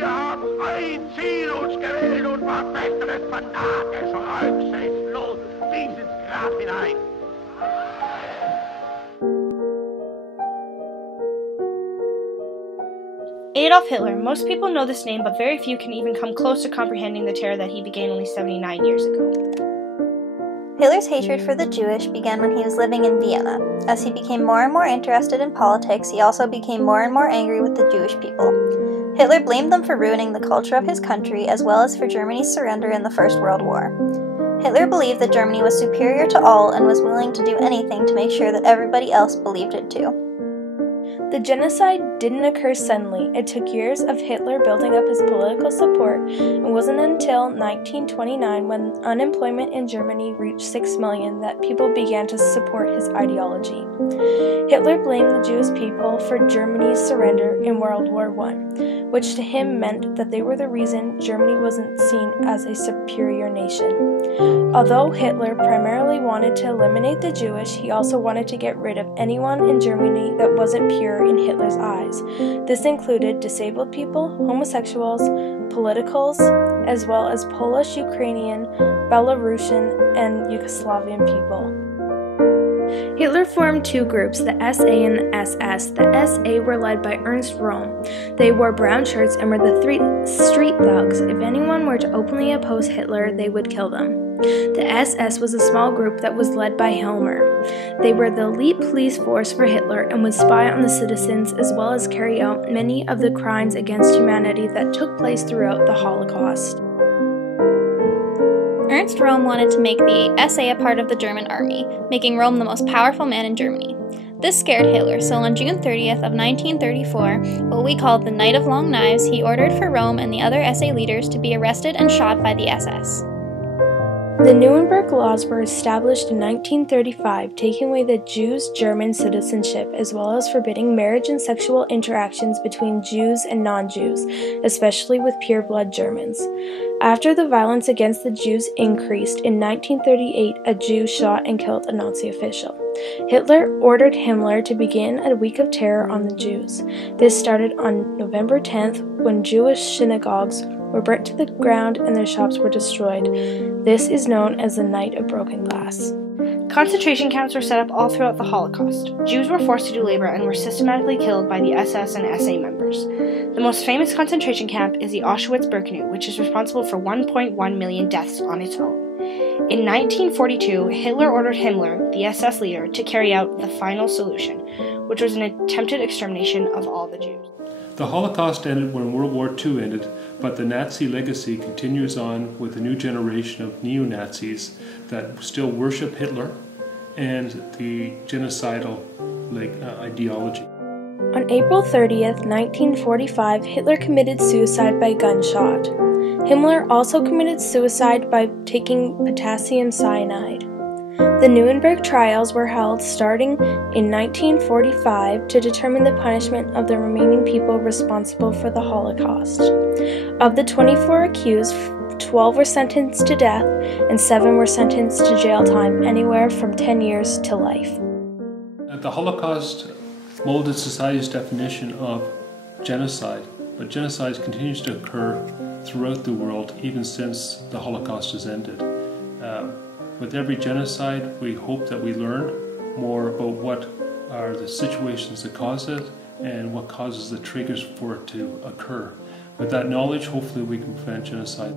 Wir haben ein Ziel uns gewählt und verfechten es fanatisch und rücksichtslos bis ins Grab hinein. Adolf Hitler. Most people know this name, but very few can even come close to comprehending the terror that he began only 79 years ago. Hitler's hatred for the Jewish began when he was living in Vienna. As he became more and more interested in politics, he also became more and more angry with the Jewish people. Hitler blamed them for ruining the culture of his country, as well as for Germany's surrender in the First World War. Hitler believed that Germany was superior to all and was willing to do anything to make sure that everybody else believed it too. The genocide didn't occur suddenly. It took years of Hitler building up his political support, and wasn't until 1929, when unemployment in Germany reached 6 million, that people began to support his ideology. Hitler blamed the Jewish people for Germany's surrender in World War I, which to him meant that they were the reason Germany wasn't seen as a superior nation. Although Hitler primarily wanted to eliminate the Jewish, he also wanted to get rid of anyone in Germany that wasn't pure in Hitler's eyes. This included disabled people, homosexuals, politicals, as well as Polish, Ukrainian, Belarusian, and Yugoslavian people. Hitler formed two groups, the SA and the SS. The SA were led by Ernst Röhm. They wore brown shirts and were the street thugs. If anyone were to openly oppose Hitler, they would kill them. The SS was a small group that was led by Himmler. They were the elite police force for Hitler and would spy on the citizens as well as carry out many of the crimes against humanity that took place throughout the Holocaust. Ernst Röhm wanted to make the SA a part of the German army, making Röhm the most powerful man in Germany. This scared Hitler, so on June 30th of 1934, what we called the Night of Long Knives, he ordered for Röhm and the other SA leaders to be arrested and shot by the SS. The Nuremberg Laws were established in 1935, taking away the Jews' German citizenship, as well as forbidding marriage and sexual interactions between Jews and non-Jews, especially with pure-blood Germans. After the violence against the Jews increased, in 1938 a Jew shot and killed a Nazi official. Hitler ordered Himmler to begin a week of terror on the Jews. This started on November 10th, when Jewish synagogues were burnt to the ground and their shops were destroyed. This is known as the Night of Broken Glass. Concentration camps were set up all throughout the Holocaust. Jews were forced to do labor and were systematically killed by the SS and SA members. The most famous concentration camp is the Auschwitz-Birkenau, which is responsible for 1.1 million deaths on its own. In 1942, Hitler ordered Himmler, the SS leader, to carry out the final solution, which was an attempted extermination of all the Jews. The Holocaust ended when World War II ended, but the Nazi legacy continues on with a new generation of neo-Nazis that still worship Hitler and the genocidal ideology. On April 30th, 1945, Hitler committed suicide by gunshot. Himmler also committed suicide by taking potassium cyanide. The Nuremberg trials were held starting in 1945 to determine the punishment of the remaining people responsible for the Holocaust. Of the 24 accused, 12 were sentenced to death and 7 were sentenced to jail time anywhere from 10 years to life. The Holocaust molded society's definition of genocide, but genocide continues to occur throughout the world even since the Holocaust has ended. With every genocide, we hope that we learn more about what are the situations that cause it and what causes the triggers for it to occur. With that knowledge, hopefully we can prevent genocide.